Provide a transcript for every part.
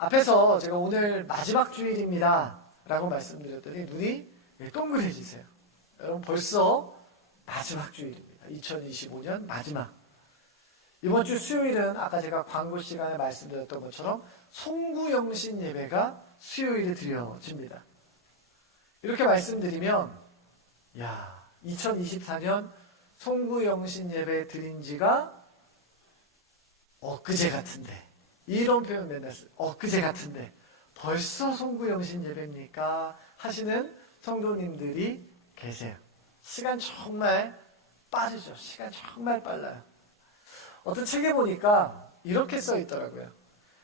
앞에서 제가 오늘 마지막 주일입니다 라고 말씀드렸더니 눈이 동그래지세요. 여러분 벌써 마지막 주일입니다. 2025년 마지막. 이번 주 수요일은 아까 제가 광고 시간에 말씀드렸던 것처럼 송구영신 예배가 수요일에 드려집니다. 이렇게 말씀드리면 2024년 송구영신 예배 드린 지가 엊그제 같은데, 이런 표현 맨날 써요. 엊그제 같은데 벌써 송구영신 예배입니까? 하시는 성도님들이 계세요. 시간 정말 빠르죠. 시간 정말 빨라요. 어떤 책에 보니까 이렇게 써 있더라고요.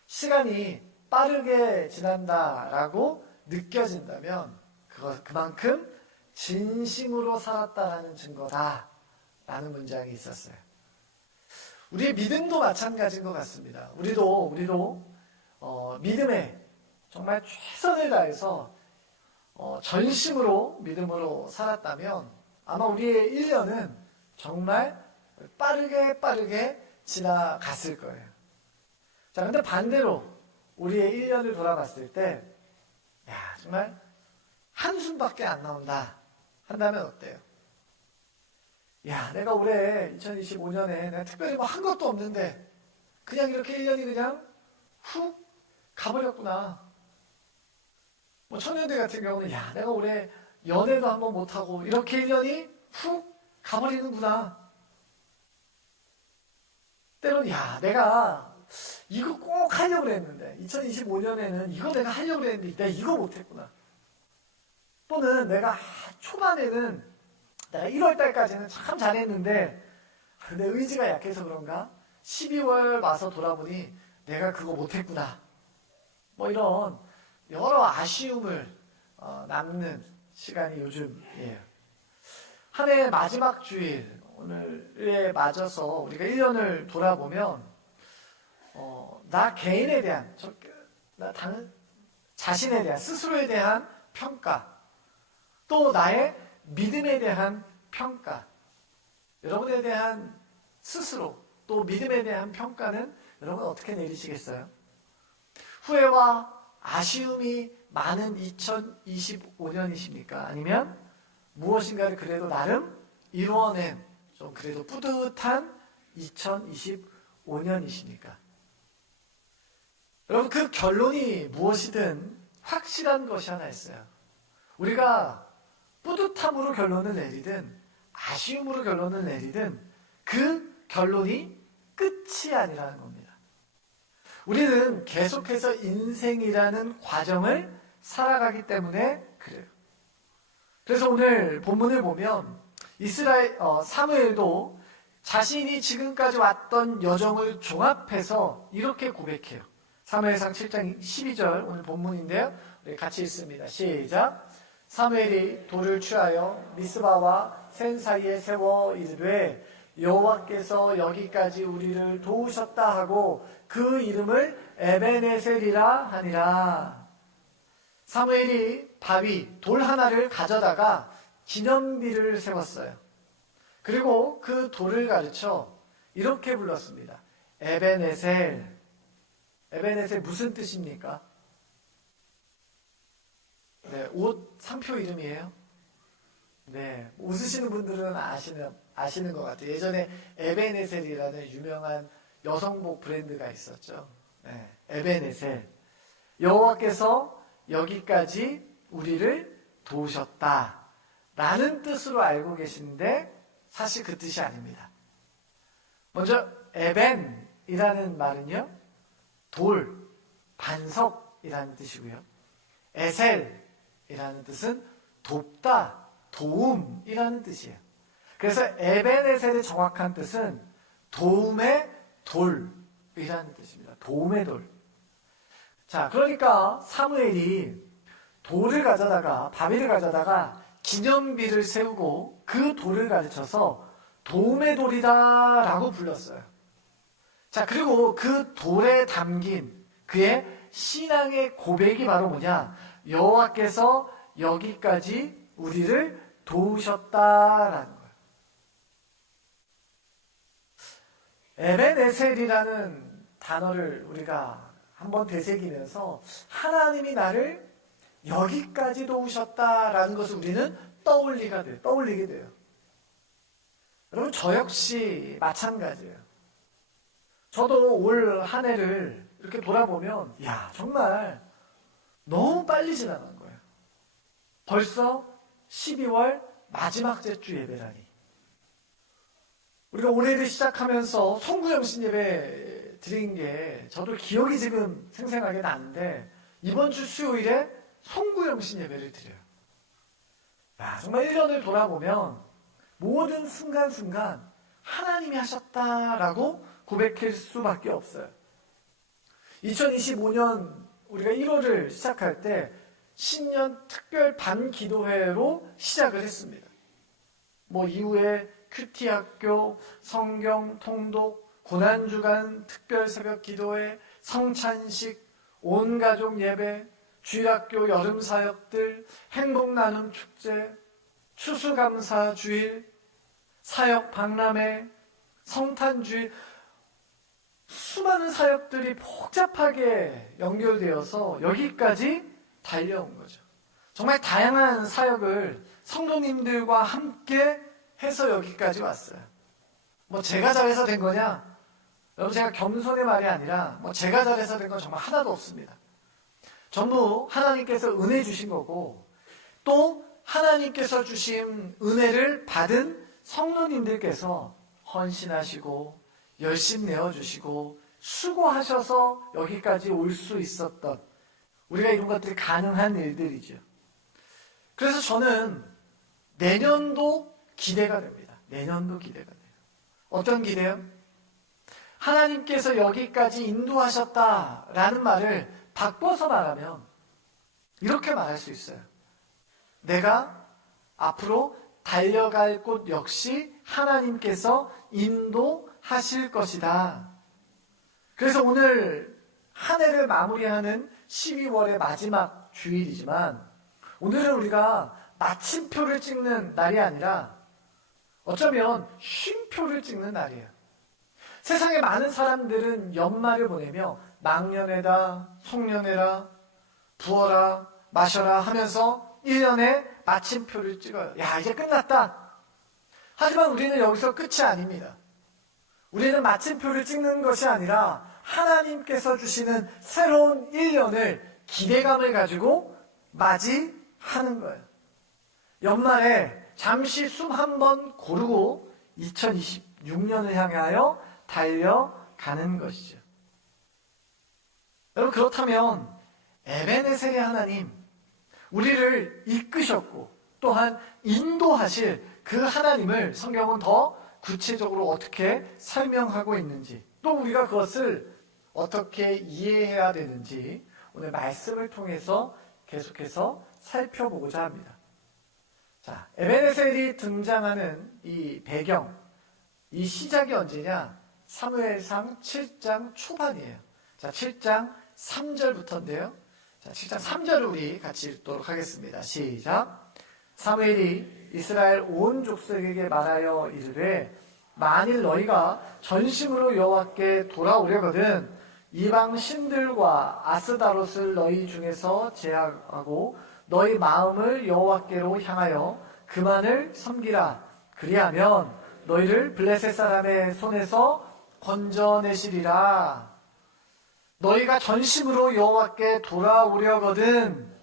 시간이 빠르게 지난다라고 느껴진다면 그만큼 진심으로 살았다라는 증거다라는 문장이 있었어요. 우리의 믿음도 마찬가지인 것 같습니다. 우리도 믿음에 정말 최선을 다해서 전심으로 믿음으로 살았다면 아마 우리의 1년은 정말 빠르게 지나갔을 거예요. 자, 근데 반대로 우리의 1년을 돌아봤을 때, 정말 한숨밖에 안 나온다 한다면 어때요? 내가 올해 2025년에 내가 특별히 뭐 한 것도 없는데 그냥 이렇게 1년이 그냥 훅 가버렸구나. 뭐 청년들 같은 경우는 내가 올해 연애도 한번 못하고 이렇게 1년이 훅 가버리는구나. 때로는 내가 이거 꼭 하려고 했는데 2025년에는 이거 내가 하려고 했는데 내가 이거 못했구나. 또는 내가 초반에는 내가 1월달까지는 참 잘했는데 내 의지가 약해서 그런가 12월 와서 돌아보니 내가 그거 못했구나. 뭐 이런 여러 아쉬움을 남는 시간이 요즘이에요. 한 해 마지막 주일 오늘에 맞아서 우리가 1년을 돌아보면 나 개인에 대한 자신에 대한 스스로에 대한 평가, 또 나의 믿음에 대한 평가, 여러분에 대한 스스로 또 믿음에 대한 평가는 여러분 어떻게 내리시겠어요? 후회와 아쉬움이 많은 2025년이십니까? 아니면 무엇인가를 그래도 나름 이루어낸 좀 그래도 뿌듯한 2025년이십니까? 여러분 그 결론이 무엇이든 확실한 것이 하나 있어요. 우리가 뿌듯함으로 결론을 내리든 아쉬움으로 결론을 내리든 그 결론이 끝이 아니라는 겁니다. 우리는 계속해서 인생이라는 과정을 살아가기 때문에 그래요. 그래서 오늘 본문을 보면 사무엘도 자신이 지금까지 왔던 여정을 종합해서 이렇게 고백해요. 사무엘상 7장 12절 오늘 본문인데요. 우리 같이 읽습니다. 시작. 사무엘이 돌을 취하여 미스바와 센 사이에 세워 이르되 여호와께서 여기까지 우리를 도우셨다 하고 그 이름을 에베네셀이라 하니라. 사무엘이 바위 돌 하나를 가져다가 기념비를 세웠어요. 그리고 그 돌을 가르쳐 이렇게 불렀습니다. 에베네셀. 에베네셀 무슨 뜻입니까? 옷 상표 이름이에요. 웃으시는 분들은 아시는 것 같아요. 예전에 에베네셀이라는 유명한 여성복 브랜드가 있었죠. 에베네셀. 여호와께서 여기까지 우리를 도우셨다 라는 뜻으로 알고 계시는데 사실 그 뜻이 아닙니다. 먼저 에벤이라는 말은요, 돌, 반석이라는 뜻이고요. 에셀이라는 뜻은 돕다, 도움이라는 뜻이에요. 그래서 에벤에셀의 정확한 뜻은 도움의 돌이라는 뜻입니다. 도움의 돌. 자, 그러니까 사무엘이 바위를 가져다가 기념비를 세우고 그 돌을 가르쳐서 도움의 돌이다라고 불렀어요. 자, 그리고 그 돌에 담긴 그의 신앙의 고백이 바로 뭐냐? 여호와께서 여기까지 우리를 도우셨다라는 거예요. 에벤에셀이라는 단어를 우리가 한번 되새기면서 하나님이 나를 여기까지 도우셨다라는 것을 우리는 떠올리게 돼요. 여러분, 저 역시 마찬가지예요. 저도 올 한 해를 이렇게 돌아보면 정말 너무 빨리 지나간 거예요. 벌써 12월 마지막 주 예배라니. 우리가 올해를 시작하면서 송구영신 예배 드린 게 저도 기억이 지금 생생하게 나는데, 이번 주 수요일에 송구영신 예배를 드려요. 정말 1년을 돌아보면 모든 순간순간 하나님이 하셨다라고 고백할 수밖에 없어요. 2025년 우리가 1월을 시작할 때 신년 특별 반기도회로 시작을 했습니다. 이후에 큐티학교, 성경 통독, 고난주간 특별 새벽 기도회, 성찬식, 온가족 예배, 주일학교 여름 사역들, 행복 나눔 축제, 추수감사 주일, 사역 박람회, 성탄주일, 수많은 사역들이 복잡하게 연결되어서 여기까지 달려온 거죠. 정말 다양한 사역을 성도님들과 함께 해서 여기까지 왔어요. 제가 잘해서 된 거냐? 여러분, 제가 겸손의 말이 아니라 제가 잘해서 된 건 정말 하나도 없습니다. 전부 하나님께서 은혜 주신 거고, 또 하나님께서 주신 은혜를 받은 성도님들께서 헌신하시고 열심 내어주시고 수고하셔서 여기까지 올 수 있었던, 우리가 이런 것들이 가능한 일들이죠. 그래서 저는 내년도 기대가 됩니다. 내년도 기대가 돼요. 어떤 기대요? 하나님께서 여기까지 인도하셨다라는 말을 바꿔서 말하면 이렇게 말할 수 있어요. 내가 앞으로 달려갈 곳 역시 하나님께서 인도하실 것이다. 그래서 오늘 한 해를 마무리하는 12월의 마지막 주일이지만, 오늘은 우리가 마침표를 찍는 날이 아니라 어쩌면 쉼표를 찍는 날이에요. 세상에 많은 사람들은 연말을 보내며 망년회다, 송년회라, 부어라, 마셔라 하면서 1년에 마침표를 찍어요. 이제 끝났다. 하지만 우리는 여기서 끝이 아닙니다. 우리는 마침표를 찍는 것이 아니라 하나님께서 주시는 새로운 1년을 기대감을 가지고 맞이하는 거예요. 연말에 잠시 숨 한 번 고르고 2026년을 향하여 달려가는 것이죠. 여러분, 그렇다면 에베네셀의 하나님, 우리를 이끄셨고 또한 인도하실 그 하나님을 성경은 더 구체적으로 어떻게 설명하고 있는지, 또 우리가 그것을 어떻게 이해해야 되는지 오늘 말씀을 통해서 계속해서 살펴보고자 합니다. 자, 에베네셀이 등장하는 이 배경, 이 시작이 언제냐? 사무엘상 7장 초반이에요. 자, 7장 3절부터인데요. 자, 7장 3절을 우리 같이 읽도록 하겠습니다. 시작. 사무엘이 이스라엘 온 족속에게 말하여 이르되, 만일 너희가 전심으로 여호와께 돌아오려거든 이방 신들과 아스다롯을 너희 중에서 제하고 너희 마음을 여호와께로 향하여 그만을 섬기라. 그리하면 너희를 블레셋 사람의 손에서 건져내시리라. 너희가 전심으로 여호와께 돌아오려거든.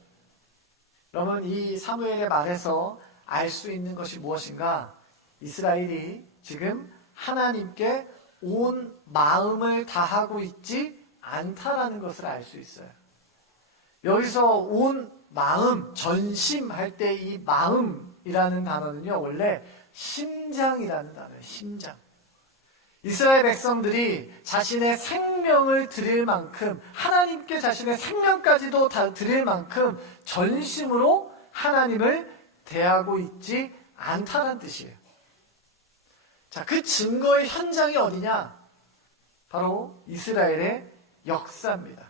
여러분, 이 사무엘의 말에서 알 수 있는 것이 무엇인가? 이스라엘이 지금 하나님께 온 마음을 다하고 있지 않다라는 것을 알 수 있어요. 여기서 온 마음, 전심할 때 이 마음이라는 단어는요, 원래 심장이라는 단어예요. 심장. 이스라엘 백성들이 자신의 생명을 드릴 만큼, 하나님께 자신의 생명까지도 다 드릴 만큼 전심으로 하나님을 대하고 있지 않다는 뜻이에요. 자, 그 증거의 현장이 어디냐? 바로 이스라엘의 역사입니다.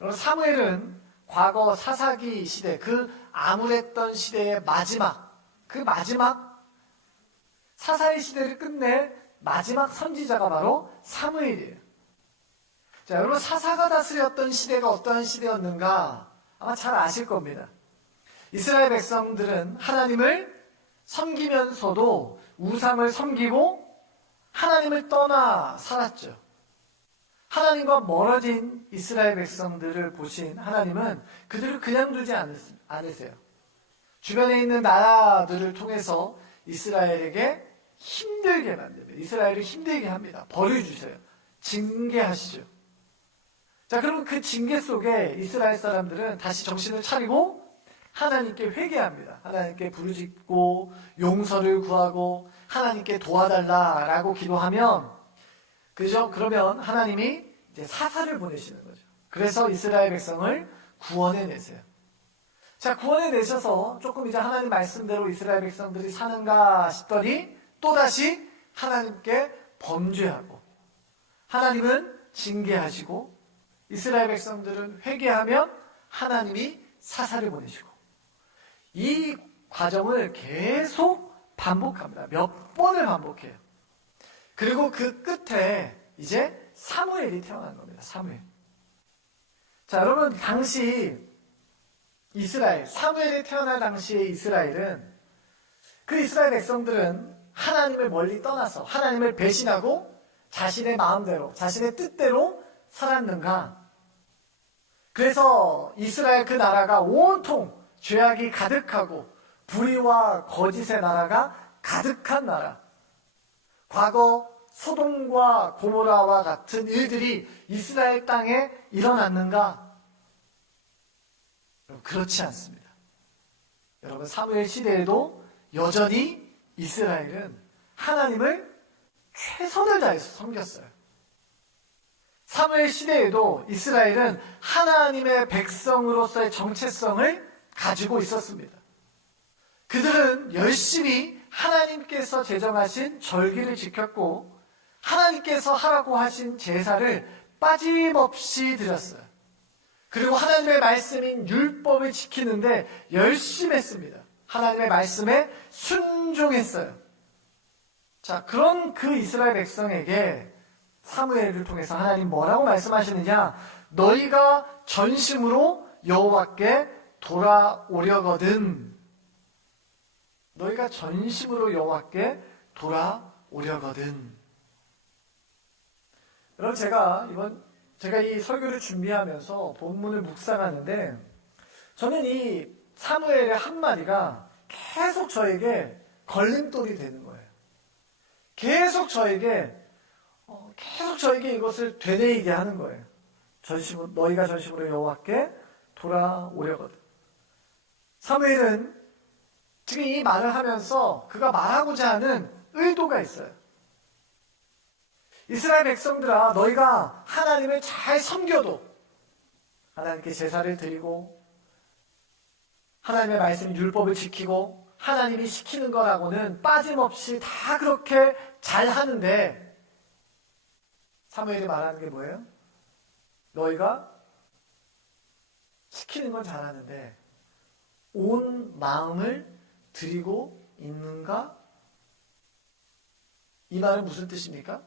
여러분, 사무엘은 과거 사사기 시대, 그 암울했던 시대의 마지막, 그 마지막 사사의 시대를 끝낼 마지막 선지자가 바로 사무엘이에요. 자, 여러분 사사가 다스렸던 시대가 어떠한 시대였는가 아마 잘 아실 겁니다. 이스라엘 백성들은 하나님을 섬기면서도 우상을 섬기고 하나님을 떠나 살았죠. 하나님과 멀어진 이스라엘 백성들을 보신 하나님은 그들을 그냥 두지 않으세요. 주변에 있는 나라들을 통해서 이스라엘에게 힘들게 만듭니다. 이스라엘을 힘들게 합니다. 벌을 주세요. 징계하시죠. 자, 그러면 그 징계 속에 이스라엘 사람들은 다시 정신을 차리고 하나님께 회개합니다. 하나님께 부르짖고 용서를 구하고 하나님께 도와달라라고 기도하면, 그죠? 그러면 하나님이 이제 사사를 보내시는 거죠. 그래서 이스라엘 백성을 구원해 내세요. 자, 구원해 내셔서 조금 이제 하나님 말씀대로 이스라엘 백성들이 사는가 싶더니 또다시 하나님께 범죄하고 하나님은 징계하시고 이스라엘 백성들은 회개하면 하나님이 사사를 보내시고, 이 과정을 계속 반복합니다. 몇 번을 반복해요. 그리고 그 끝에 이제 사무엘이 태어난 겁니다. 사무엘. 자, 여러분 당시 이스라엘, 사무엘이 태어날 당시의 이스라엘은, 그 이스라엘 백성들은 하나님을 멀리 떠나서 하나님을 배신하고 자신의 마음대로, 자신의 뜻대로 살았는가? 그래서 이스라엘 그 나라가 온통 죄악이 가득하고 불의와 거짓의 나라가 가득한 나라. 과거 소돔과 고모라와 같은 일들이 이스라엘 땅에 일어났는가? 그렇지 않습니다. 여러분 사무엘 시대에도 여전히 이스라엘은 하나님을 최선을 다해서 섬겼어요. 사무엘 시대에도 이스라엘은 하나님의 백성으로서의 정체성을 가지고 있었습니다. 그들은 열심히 하나님께서 제정하신 절기를 지켰고 하나님께서 하라고 하신 제사를 빠짐없이 드렸어요. 그리고 하나님의 말씀인 율법을 지키는데 열심히 했습니다. 하나님의 말씀에 순종했어요. 자, 그런 그 이스라엘 백성에게 사무엘을 통해서 하나님 뭐라고 말씀하시느냐? 너희가 전심으로 여호와께 돌아오려거든. 너희가 전심으로 여호와께 돌아오려거든. 여러분 제가 이 설교를 준비하면서 본문을 묵상하는데 저는 이 사무엘의 한마디가 계속 저에게 걸림돌이 되는 거예요. 계속 저에게 이것을 되뇌이게 하는 거예요. 너희가 전심으로 여호와께 돌아오려거든. 사무엘은 지금 이 말을 하면서 그가 말하고자 하는 의도가 있어요. 이스라엘 백성들아, 너희가 하나님을 잘 섬겨도, 하나님께 제사를 드리고 하나님의 말씀 율법을 지키고 하나님이 시키는 거라고는 빠짐없이 다 그렇게 잘 하는데, 사무엘이 말하는 게 뭐예요? 너희가 시키는 건 잘하는데 온 마음을 드리고 있는가? 이 말은 무슨 뜻입니까?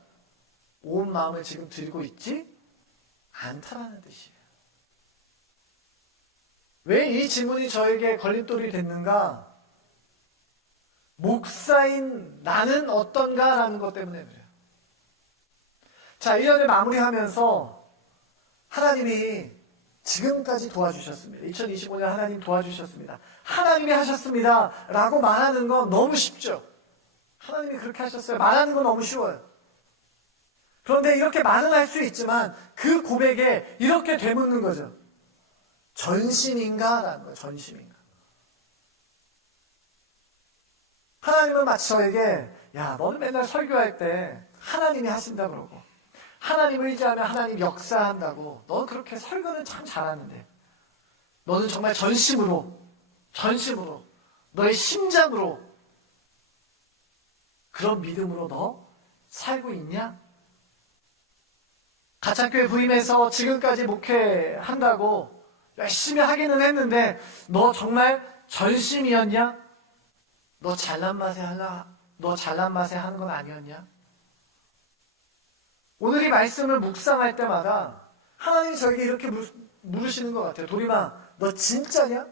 온 마음을 지금 드리고 있지 않다라는 뜻이에요. 왜 이 질문이 저에게 걸림돌이 됐는가? 목사인 나는 어떤가? 라는 것 때문에 그래요. 자, 1년을 마무리하면서 하나님이 지금까지 도와주셨습니다. 2025년 하나님 도와주셨습니다. 하나님이 하셨습니다. 라고 말하는 건 너무 쉽죠. 하나님이 그렇게 하셨어요. 말하는 건 너무 쉬워요. 그런데 이렇게 말은 할 수 있지만 그 고백에 이렇게 되묻는 거죠. 전심인가? 라는 거예요. 전심인가? 하나님은 마치 저에게, 야, 너는 맨날 설교할 때 하나님이 하신다 그러고 하나님을 의지하면 하나님 역사한다고, 너는 그렇게 설교는 참 잘하는데 너는 정말 전심으로 너의 심장으로 그런 믿음으로 너 살고 있냐? 가창교회 부임해서 지금까지 목회한다고 열심히 하기는 했는데 너 정말 전심이었냐? 너 잘난 맛에 하는 건 아니었냐? 오늘 이 말씀을 묵상할 때마다 하나님이 저에게 이렇게 물으시는 것 같아요. 도림아, 너 진짜냐?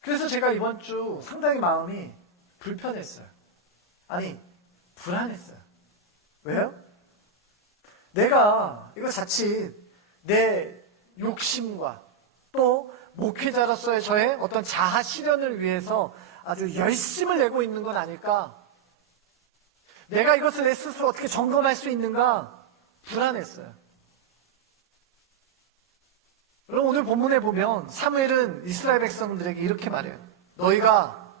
그래서 제가 이번 주 상당히 마음이 불편했어요. 아니, 불안했어요. 왜요? 내가 이거 자칫 내 욕심과 또 목회자로서의 저의 어떤 자아 실현을 위해서 아주 열심을 내고 있는 건 아닐까? 내가 이것을 내 스스로 어떻게 점검할 수 있는가? 불안했어요. 여러분, 오늘 본문에 보면 사무엘은 이스라엘 백성들에게 이렇게 말해요. 너희가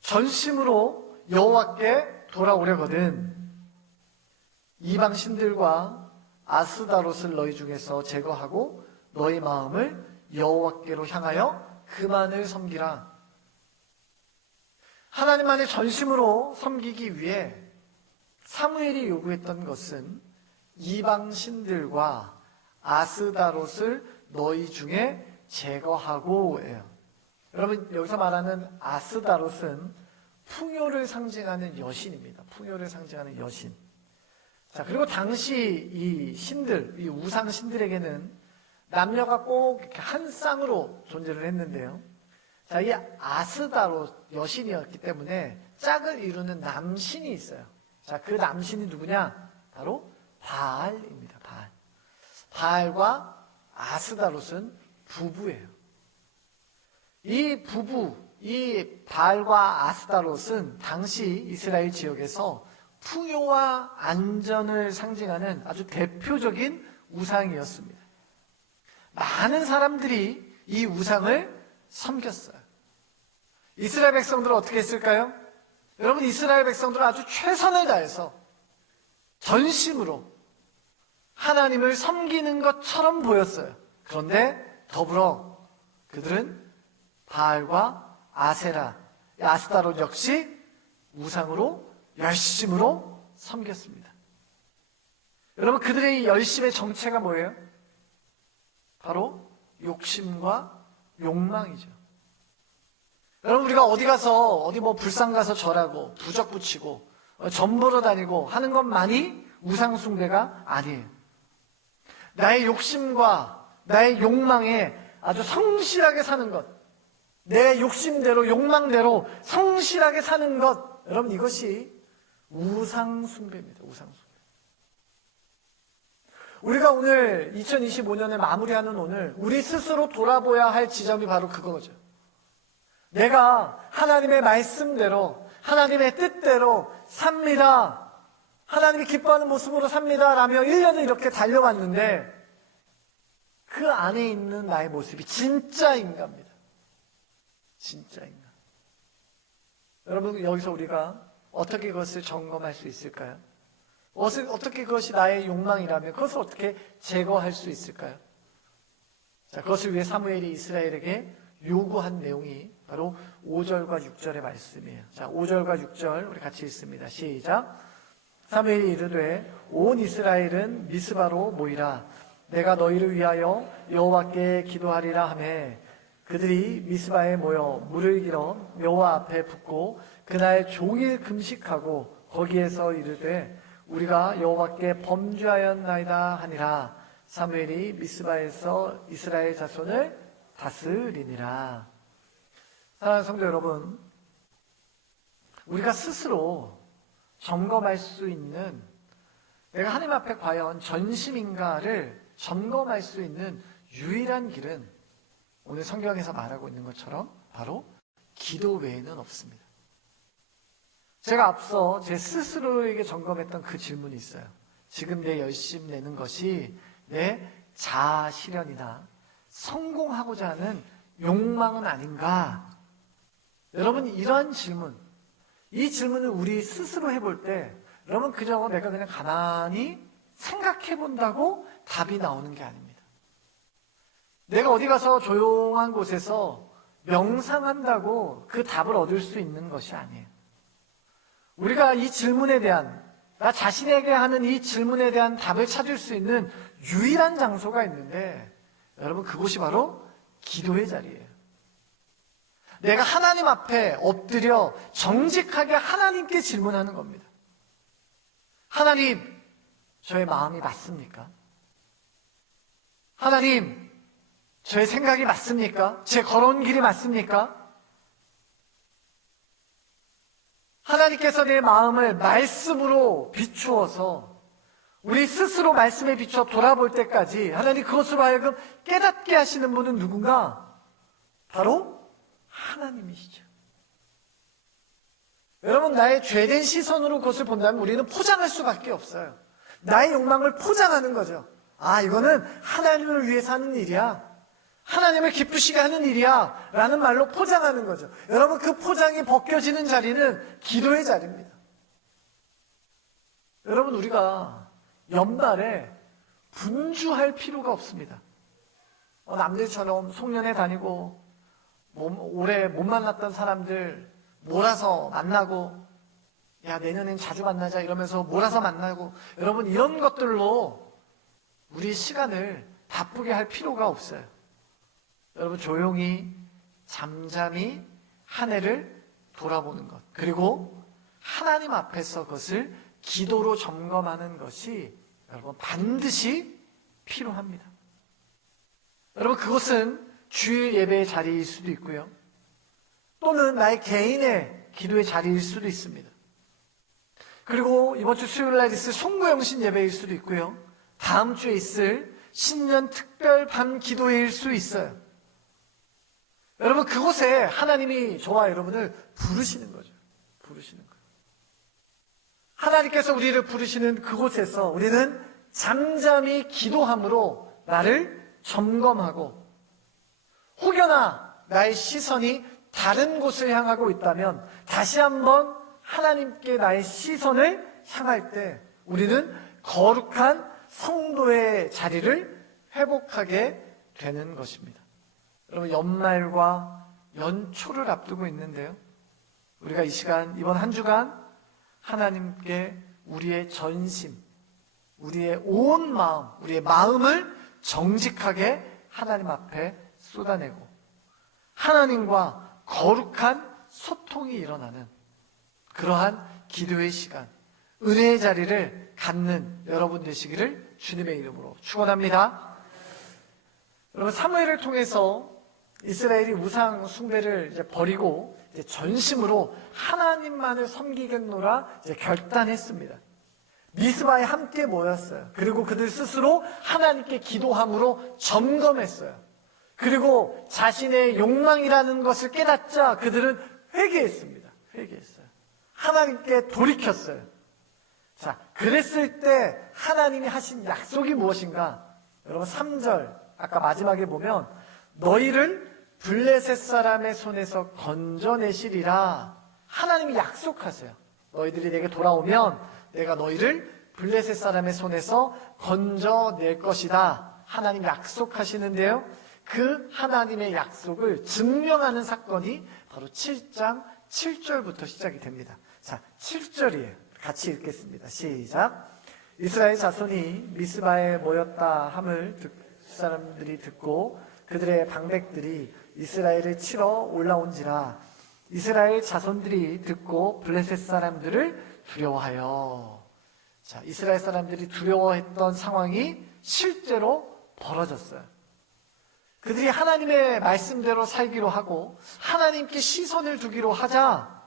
전심으로 여호와께 돌아오려거든 이방 신들과 아스다롯을 너희 중에서 제거하고 너희 마음을 여호와께로 향하여 그만을 섬기라. 하나님만의 전심으로 섬기기 위해 사무엘이 요구했던 것은 이방 신들과 아스다롯을 너희 중에 제거하고예요. 여러분, 여기서 말하는 아스다롯은 풍요를 상징하는 여신입니다. 풍요를 상징하는 여신. 자, 그리고 당시 이 신들, 이 우상 신들에게는 남녀가 꼭 이렇게 한 쌍으로 존재를 했는데요. 자, 이 아스다롯 여신이었기 때문에 짝을 이루는 남신이 있어요. 자, 그 남신이 누구냐? 바로 바알입니다. 바알. 바알과 아스다롯은 부부예요. 이 부부, 이 바알과 아스다롯은 당시 이스라엘 지역에서 풍요와 안전을 상징하는 아주 대표적인 우상이었습니다. 많은 사람들이 이 우상을 섬겼어요. 이스라엘 백성들은 어떻게 했을까요? 여러분, 이스라엘 백성들은 아주 최선을 다해서 전심으로 하나님을 섬기는 것처럼 보였어요. 그런데 더불어 그들은 바알과 아세라, 아스타롯 역시 우상으로 열심으로 섬겼습니다. 여러분, 그들의 이 열심의 정체가 뭐예요? 바로 욕심과 욕망이죠. 여러분, 우리가 어디 가서 어디 뭐 불상 가서 절하고 부적 붙이고 점 보러 다니고 하는 것만이 우상 숭배가 아니에요. 나의 욕심과 나의 욕망에 아주 성실하게 사는 것, 내 욕심대로 욕망대로 성실하게 사는 것, 여러분, 이것이 우상 숭배입니다. 우상 숭배. 우리가 오늘 2025년을 마무리하는 오늘 우리 스스로 돌아보아야 할 지점이 바로 그거죠. 내가 하나님의 말씀대로 하나님의 뜻대로 삽니다. 하나님이 기뻐하는 모습으로 삽니다 라며 1년을 이렇게 달려왔는데 그 안에 있는 나의 모습이 진짜인가입니다. 진짜인가. 여러분, 여기서 우리가 어떻게 그것을 점검할 수 있을까요? 어떻게 그것이 나의 욕망이라면 그것을 어떻게 제거할 수 있을까요? 자, 그것을 위해 사무엘이 이스라엘에게 요구한 내용이 바로 5절과 6절의 말씀이에요. 자, 5절과 6절 우리 같이 읽습니다. 시작. 사무엘이 이르되 온 이스라엘은 미스바로 모이라. 내가 너희를 위하여 여호와께 기도하리라 하매 그들이 미스바에 모여 물을 길어 여호와 앞에 붓고 그날 종일 금식하고 거기에서 이르되 우리가 여호와께 범죄하였나이다 하니라. 사무엘이 미스바에서 이스라엘 자손을 다스리니라. 사랑하는 성도 여러분, 우리가 스스로 점검할 수 있는 내가 하나님 앞에 과연 전심인가를 점검할 수 있는 유일한 길은 오늘 성경에서 말하고 있는 것처럼 바로 기도 외에는 없습니다. 제가 앞서 제 스스로에게 점검했던 그 질문이 있어요. 지금 내 열심 내는 것이 내 자아 실현이나 성공하고자 하는 욕망은 아닌가? 여러분, 이러한 질문, 이 질문을 우리 스스로 해볼 때 여러분, 그저 내가 그냥 가만히 생각해 본다고 답이 나오는 게 아닙니다. 내가 어디 가서 조용한 곳에서 명상한다고 그 답을 얻을 수 있는 것이 아니에요. 우리가 이 질문에 대한, 나 자신에게 하는 이 질문에 대한 답을 찾을 수 있는 유일한 장소가 있는데 여러분, 그곳이 바로 기도의 자리예요. 내가 하나님 앞에 엎드려 정직하게 하나님께 질문하는 겁니다. 하나님, 저의 마음이 맞습니까? 하나님, 저의 생각이 맞습니까? 제 걸어온 길이 맞습니까? 하나님께서 내 마음을 말씀으로 비추어서 우리 스스로 말씀에 비춰 돌아볼 때까지 하나님 그것으로 하여금 깨닫게 하시는 분은 누군가? 바로 하나님이시죠. 여러분, 나의 죄된 시선으로 그것을 본다면 우리는 포장할 수밖에 없어요. 나의 욕망을 포장하는 거죠. 아, 이거는 하나님을 위해서 하는 일이야. 하나님을 기쁘시게 하는 일이야 라는 말로 포장하는 거죠. 여러분, 그 포장이 벗겨지는 자리는 기도의 자리입니다. 여러분, 우리가 연말에 분주할 필요가 없습니다. 남들처럼 송년회 다니고 올해 못 만났던 사람들 몰아서 만나고, 야, 내년엔 자주 만나자 이러면서 몰아서 만나고, 여러분, 이런 것들로 우리 시간을 바쁘게 할 필요가 없어요. 여러분, 조용히 잠잠히 한 해를 돌아보는 것, 그리고 하나님 앞에서 그것을 기도로 점검하는 것이 여러분 반드시 필요합니다. 여러분, 그것은 주일 예배의 자리일 수도 있고요, 또는 나의 개인의 기도의 자리일 수도 있습니다. 그리고 이번 주 수요일 날 있을 송구영신 예배일 수도 있고요, 다음 주에 있을 신년 특별 밤 기도회일 수 있어요. 여러분, 그곳에 하나님이 저와 여러분을 부르시는 거죠. 부르시는 거예요. 하나님께서 우리를 부르시는 그곳에서 우리는 잠잠히 기도함으로 나를 점검하고, 혹여나 나의 시선이 다른 곳을 향하고 있다면 다시 한번 하나님께 나의 시선을 향할 때 우리는 거룩한 성도의 자리를 회복하게 되는 것입니다. 여러분, 연말과 연초를 앞두고 있는데요, 우리가 이 시간, 이번 한 주간 하나님께 우리의 전심, 우리의 온 마음, 우리의 마음을 정직하게 하나님 앞에 쏟아내고 하나님과 거룩한 소통이 일어나는 그러한 기도의 시간, 은혜의 자리를 갖는 여러분 되시기를 주님의 이름으로 축원합니다. 여러분, 사무엘을 통해서 이스라엘이 우상 숭배를 이제 버리고 이제 전심으로 하나님만을 섬기겠노라 이제 결단했습니다. 미스바에 함께 모였어요. 그리고 그들 스스로 하나님께 기도함으로 점검했어요. 그리고 자신의 욕망이라는 것을 깨닫자 그들은 회개했습니다. 회개했어요. 하나님께 돌이켰어요. 자, 그랬을 때 하나님이 하신 약속이 무엇인가? 여러분, 3절 아까 마지막에 보면 너희를 블레셋 사람의 손에서 건져내시리라. 하나님이 약속하세요. 너희들이 내게 돌아오면 내가 너희를 블레셋 사람의 손에서 건져낼 것이다. 하나님 약속하시는데요, 그 하나님의 약속을 증명하는 사건이 바로 7장 7절부터 시작이 됩니다. 자, 7절이에요. 같이 읽겠습니다. 시작. 이스라엘 자손이 미스바에 모였다 함을 사람들이 듣고 그들의 방백들이 이스라엘을 치러 올라온지라. 이스라엘 자손들이 듣고 블레셋 사람들을 두려워하여. 자, 이스라엘 사람들이 두려워했던 상황이 실제로 벌어졌어요. 그들이 하나님의 말씀대로 살기로 하고 하나님께 시선을 두기로 하자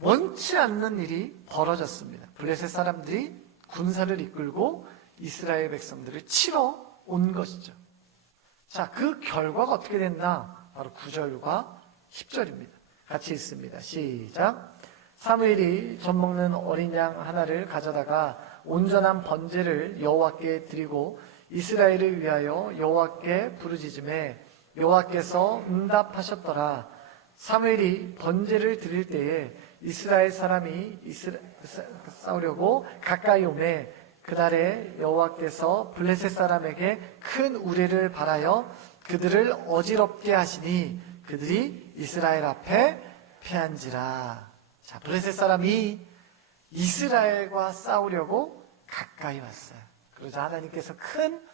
원치 않는 일이 벌어졌습니다. 블레셋 사람들이 군사를 이끌고 이스라엘 백성들을 치러 온 것이죠. 자, 그 결과가 어떻게 됐나? 바로 9절과 10절입니다. 같이 읽습니다. 시작. 사무엘이 젖 먹는 어린 양 하나를 가져다가 온전한 번제를 여호와께 드리고 이스라엘을 위하여 여호와께 부르짖음에 여호와께서 응답하셨더라. 사무엘이 번제를 드릴 때에 이스라엘 사람이 싸우려고 가까이 오매 그날에 여호와께서 블레셋 사람에게 큰 우레를 발하여 그들을 어지럽게 하시니 그들이 이스라엘 앞에 패한지라. 자, 블레셋 사람이 이스라엘과 싸우려고 가까이 왔어요. 그러자 하나님께서 큰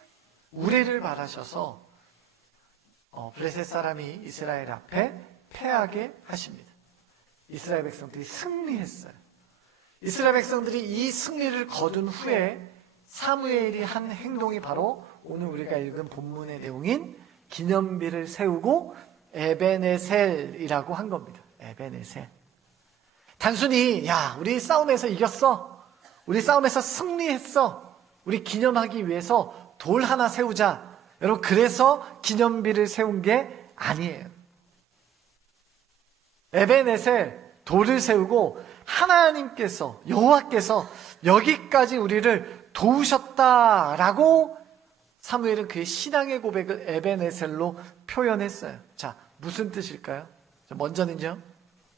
우레를 발하셔서 블레셋 사람이 이스라엘 앞에 패하게 하십니다. 이스라엘 백성들이 승리했어요. 이스라엘 백성들이 이 승리를 거둔 후에 사무엘이 한 행동이 바로 오늘 우리가 읽은 본문의 내용인 기념비를 세우고 에베네셀이라고 한 겁니다. 에베네셀. 단순히 야, 우리 싸움에서 이겼어, 우리 싸움에서 승리했어, 우리 기념하기 위해서 돌 하나 세우자, 여러분, 그래서 기념비를 세운 게 아니에요. 에베네셀, 돌을 세우고 하나님께서, 여호와께서 여기까지 우리를 도우셨다라고 사무엘은 그의 신앙의 고백을 에베네셀로 표현했어요. 자, 무슨 뜻일까요? 먼저는요,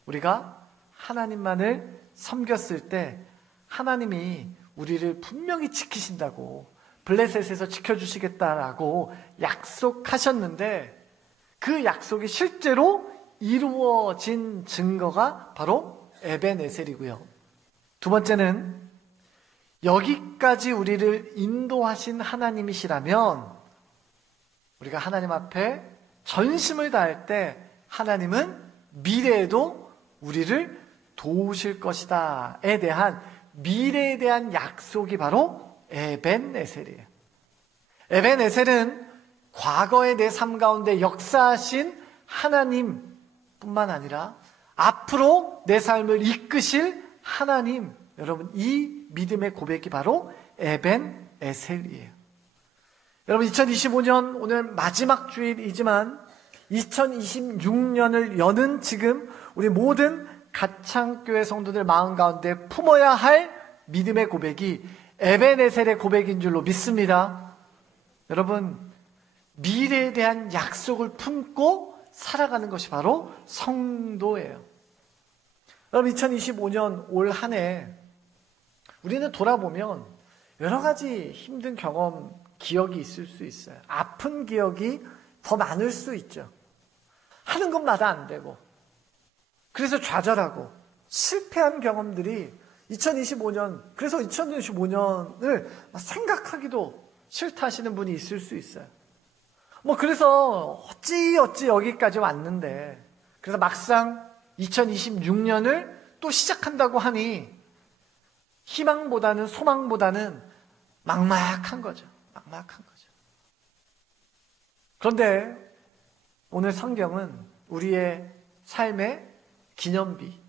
우리가 하나님만을 섬겼을 때 하나님이 우리를 분명히 지키신다고, 블레셋에서 지켜주시겠다라고 약속하셨는데 그 약속이 실제로 이루어진 증거가 바로 에베네셀이고요. 두 번째는 여기까지 우리를 인도하신 하나님이시라면 우리가 하나님 앞에 전심을 다할 때 하나님은 미래에도 우리를 도우실 것이다에 대한 미래에 대한 약속이 바로 에벤에셀이에요. 에벤에셀은 과거의 내 삶 가운데 역사하신 하나님뿐만 아니라 앞으로 내 삶을 이끄실 하나님, 여러분, 이 믿음의 고백이 바로 에벤에셀이에요. 여러분, 2025년 오늘 마지막 주일이지만 2026년을 여는 지금 우리 모든 가창교회 성도들 마음 가운데 품어야 할 믿음의 고백이 에베네셀의 고백인 줄로 믿습니다. 여러분, 미래에 대한 약속을 품고 살아가는 것이 바로 성도예요. 여러분, 2025년 올 한 해 우리는 돌아보면 여러 가지 힘든 경험, 기억이 있을 수 있어요. 아픈 기억이 더 많을 수 있죠. 하는 것마다 안 되고, 그래서 좌절하고 실패한 경험들이 2025년, 그래서 2025년을 생각하기도 싫다 하시는 분이 있을 수 있어요. 그래서 어찌 여기까지 왔는데, 그래서 막상 2026년을 또 시작한다고 하니 희망보다는 소망보다는 막막한 거죠. 막막한 거죠. 그런데 오늘 성경은 우리의 삶의 기념비,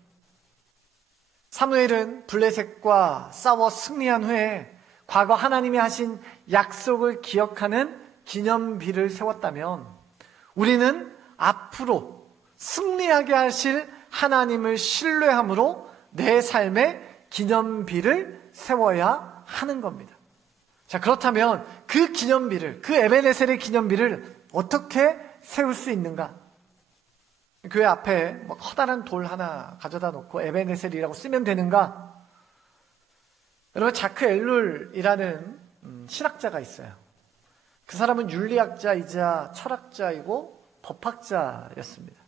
사무엘은 블레셋과 싸워 승리한 후에 과거 하나님이 하신 약속을 기억하는 기념비를 세웠다면 우리는 앞으로 승리하게 하실 하나님을 신뢰함으로 내 삶의 기념비를 세워야 하는 겁니다. 자, 그렇다면 그 기념비를, 그 에베네셀의 기념비를 어떻게 세울 수 있는가? 교회 앞에 커다란 돌 하나 가져다 놓고 에베네셀이라고 쓰면 되는가? 여러분, 자크 엘룰이라는 신학자가 있어요. 그 사람은 윤리학자이자 철학자이고 법학자였습니다.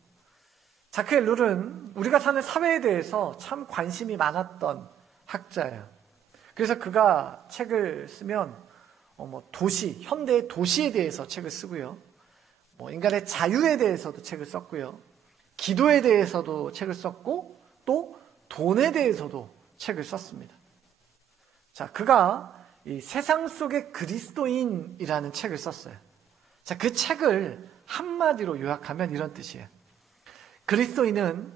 자크 엘룰은 우리가 사는 사회에 대해서 참 관심이 많았던 학자예요. 그래서 그가 책을 쓰면 도시, 현대의 도시에 대해서 책을 쓰고요. 인간의 자유에 대해서도 책을 썼고요. 기도에 대해서도 책을 썼고 또 돈에 대해서도 책을 썼습니다. 자, 그가 이 세상 속의 그리스도인이라는 책을 썼어요. 자, 그 책을 한마디로 요약하면 이런 뜻이에요. 그리스도인은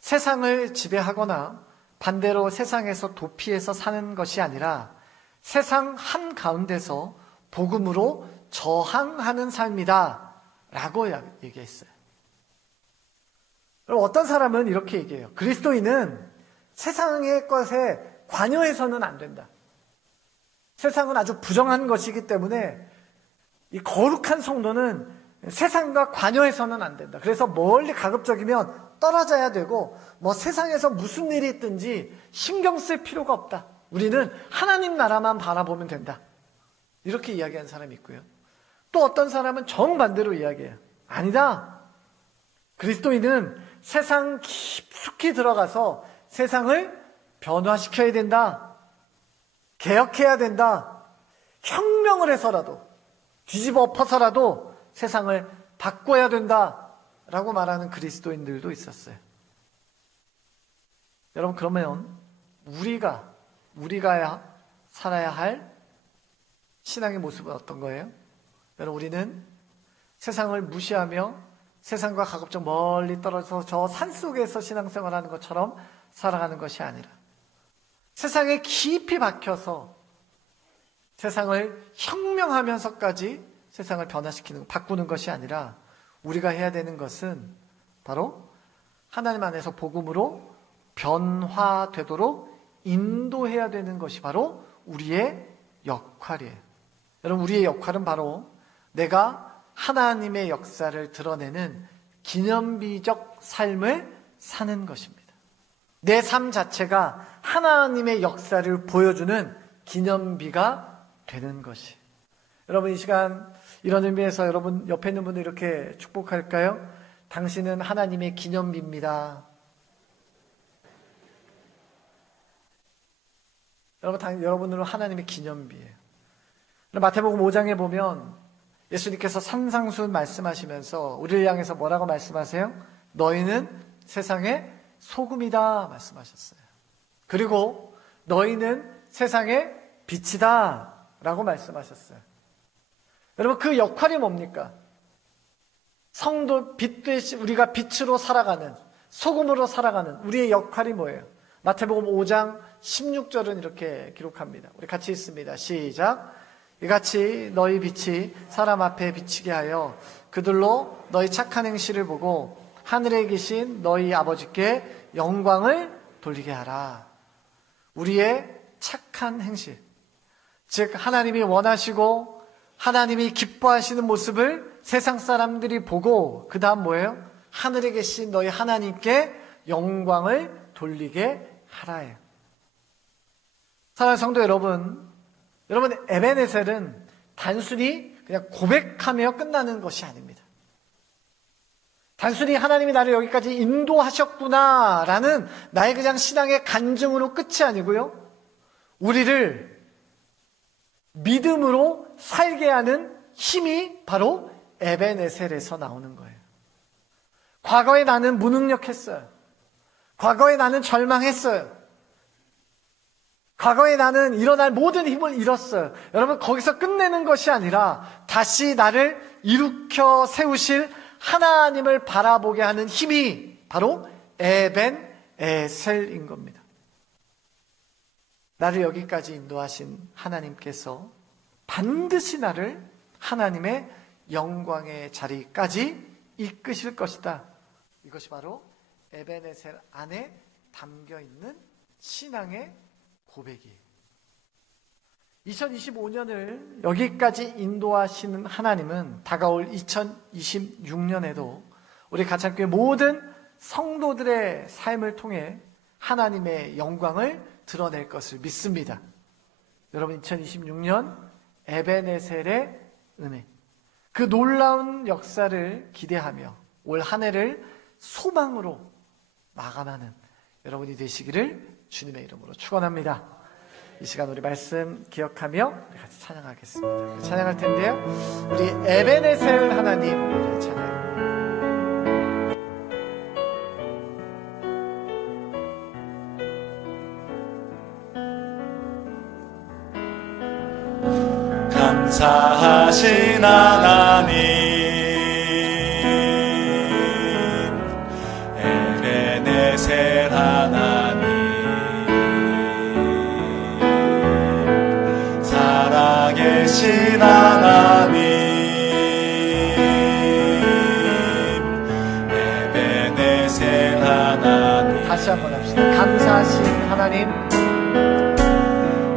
세상을 지배하거나 반대로 세상에서 도피해서 사는 것이 아니라 세상 한가운데서 복음으로 저항하는 삶이다 라고 얘기했어요. 그럼 어떤 사람은 이렇게 얘기해요. 그리스도인은 세상의 것에 관여해서는 안 된다. 세상은 아주 부정한 것이기 때문에 이 거룩한 성도는 세상과 관여해서는 안 된다. 그래서 멀리 가급적이면 떨어져야 되고 세상에서 무슨 일이 있든지 신경 쓸 필요가 없다. 우리는 하나님 나라만 바라보면 된다. 이렇게 이야기하는 사람이 있고요. 또 어떤 사람은 정반대로 이야기해요. 아니다. 그리스도인은 세상 깊숙이 들어가서 세상을 변화시켜야 된다. 개혁해야 된다. 혁명을 해서라도, 뒤집어 엎어서라도 세상을 바꿔야 된다 라고 말하는 그리스도인들도 있었어요. 여러분, 그러면 우리가 살아야 할 신앙의 모습은 어떤 거예요? 여러분, 우리는 세상을 무시하며 세상과 가급적 멀리 떨어져서 저 산속에서 신앙생활하는 것처럼 살아가는 것이 아니라 세상에 깊이 박혀서 세상을 혁명하면서까지 세상을 변화시키는, 바꾸는 것이 아니라 우리가 해야 되는 것은 바로 하나님 안에서 복음으로 변화되도록 인도해야 되는 것이 바로 우리의 역할이에요. 여러분, 우리의 역할은 바로 내가 하나님의 역사를 드러내는 기념비적 삶을 사는 것입니다. 내 삶 자체가 하나님의 역사를 보여주는 기념비가 되는 것이. 여러분, 이 시간 이런 의미에서 여러분 옆에 있는 분들 이렇게 축복할까요? 당신은 하나님의 기념비입니다. 여러분은 하나님의 기념비예요. 마태복음 5장에 보면 예수님께서 산상수훈 말씀하시면서 우리를 향해서 뭐라고 말씀하세요? 너희는 세상의 소금이다 말씀하셨어요. 그리고 너희는 세상의 빛이다 라고 말씀하셨어요. 여러분, 그 역할이 뭡니까? 성도 빛 대신 우리가 빛으로 살아가는, 소금으로 살아가는 우리의 역할이 뭐예요? 마태복음 5장 16절은 이렇게 기록합니다. 우리 같이 읽습니다. 시작. 이같이 너희 빛이 사람 앞에 비치게 하여 그들로 너희 착한 행실을 보고 하늘에 계신 너희 아버지께 영광을 돌리게 하라. 우리의 착한 행실, 즉 하나님이 원하시고 하나님이 기뻐하시는 모습을 세상 사람들이 보고 그 다음 뭐예요? 하늘에 계신 너희 하나님께 영광을 돌리게 하라예요. 사랑하는 성도 여러분, 에베네셀은 단순히 그냥 고백하며 끝나는 것이 아닙니다. 단순히 하나님이 나를 여기까지 인도하셨구나라는 나의 그냥 신앙의 간증으로 끝이 아니고요, 우리를 믿음으로 살게 하는 힘이 바로 에베네셀에서 나오는 거예요. 과거에 나는 무능력했어요. 과거에 나는 절망했어요. 과거에 나는 일어날 모든 힘을 잃었어요. 여러분, 거기서 끝내는 것이 아니라 다시 나를 일으켜 세우실 하나님을 바라보게 하는 힘이 바로 에벤에셀인 겁니다. 나를 여기까지 인도하신 하나님께서 반드시 나를 하나님의 영광의 자리까지 이끄실 것이다. 이것이 바로 에베네셀 안에 담겨있는 신앙의 고백이에요. 2025년을 여기까지 인도하시는 하나님은 다가올 2026년에도 우리 가창교회 모든 성도들의 삶을 통해 하나님의 영광을 드러낼 것을 믿습니다. 여러분, 2026년 에베네셀의 은혜, 그 놀라운 역사를 기대하며 올 한 해를 소망으로 마감하는 여러분이 되시기를 주님의 이름으로 축원합니다. 이 시간 우리 말씀 기억하며 우리 같이 찬양하겠습니다. 찬양할 텐데요, 우리 에베네셀 하나님 우리 찬양. 감사하신 하나님, 에베네셀 하나님, 살아계신 하나님, 에베네셀 하나님. 다시 한번 합시다. 감사하신 하나님,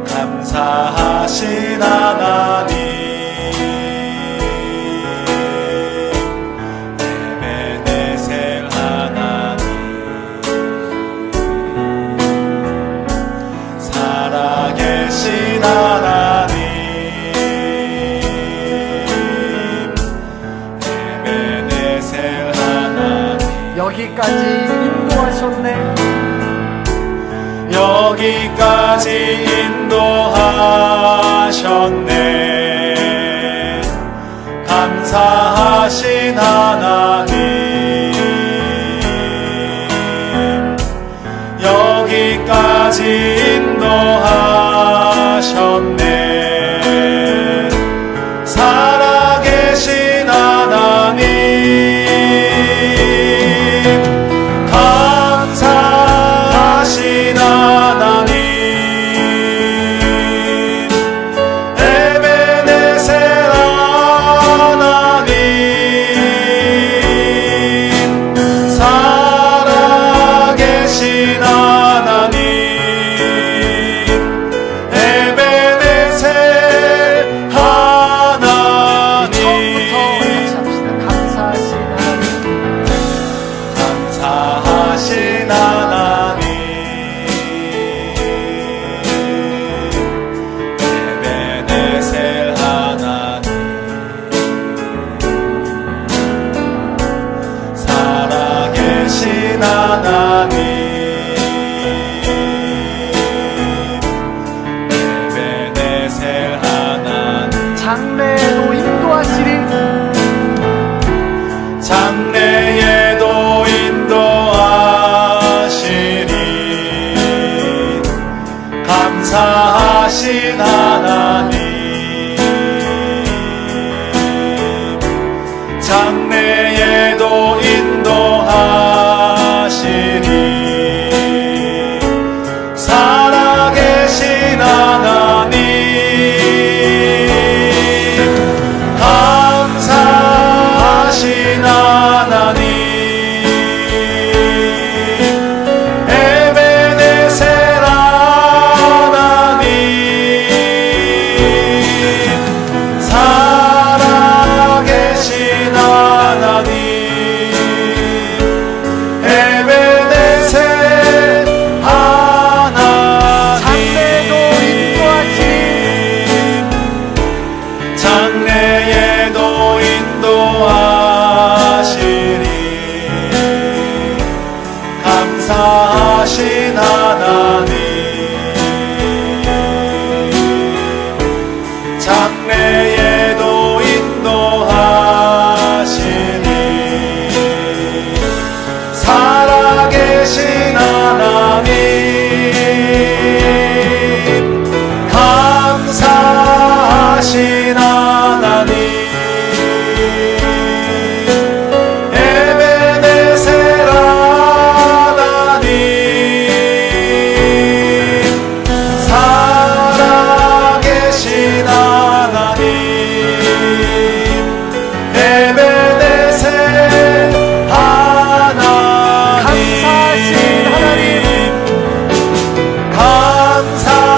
감사하신 하나님, 에베네셀 하나님, 살아계신 하나님, 에베네셀 하나님. 여기까지 인도하셨네. 여기까지 인도하셨네. 감사하신 하나님, 여기까지 인도하셨네. 살아계신 하나님 에베네셀 하나님 장래에도 인도하시리 장래에도 인도하시리 감사하신 하나님 장래에도 인도하시리 살아계신 하나님 감사하신 하나님 에베네셀 하나님 살아계신 하나님 에베네셀 하나님 장래에도 인도하시리 감사하신 하나님 장래에도 인도하시리 살아계신 하나님 감사하신 하나님 에베네셀 하나님 살아계신 하나님 에베네셀 하나님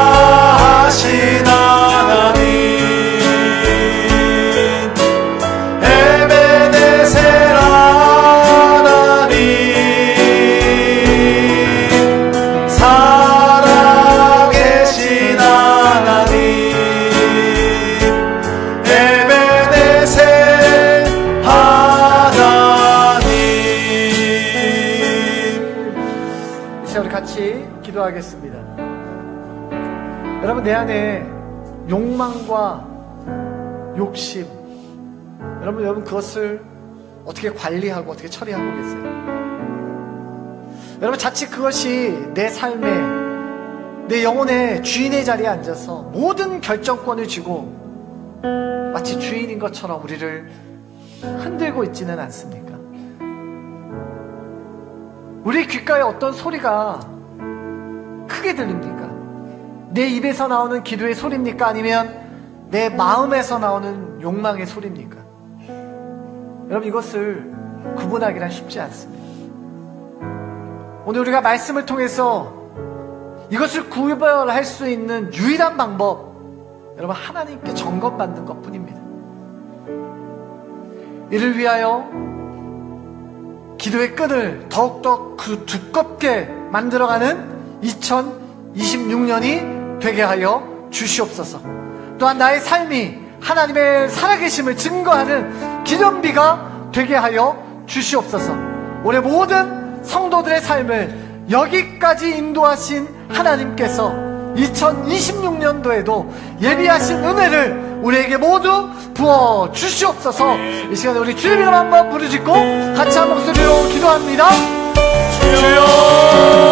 감사하신 하나님 에베네셀 하나님 살아계신 하나님 에베네셀 하나님 이제 우리 같이 기도하겠습니다. 여러분, 내 안에 욕망과 욕심, 여러분 그것을 어떻게 관리하고 어떻게 처리하고 계세요? 여러분, 자칫 그것이 내 삶에, 내 영혼의 주인의 자리에 앉아서 모든 결정권을 쥐고 마치 주인인 것처럼 우리를 흔들고 있지는 않습니까? 우리 귓가에 어떤 소리가 크게 들립니까? 내 입에서 나오는 기도의 소리입니까? 아니면 내 마음에서 나오는 욕망의 소리입니까? 여러분, 이것을 구분하기란 쉽지 않습니다. 오늘 우리가 말씀을 통해서 이것을 구별할 수 있는 유일한 방법, 여러분, 하나님께 점검받는 것 뿐입니다. 이를 위하여 기도의 끈을 더욱더 두껍게 만들어가는 2026년이 되게 하여 주시옵소서. 또한 나의 삶이 하나님의 살아계심을 증거하는 기념비가 되게 하여 주시옵소서. 올해 모든 성도들의 삶을 여기까지 인도하신 하나님께서 2026년도에도 예비하신 은혜를 우리에게 모두 부어 주시옵소서. 이 시간에 우리 주님 이름 한번 부르짖고 같이 한 목소리로 기도합니다. 주여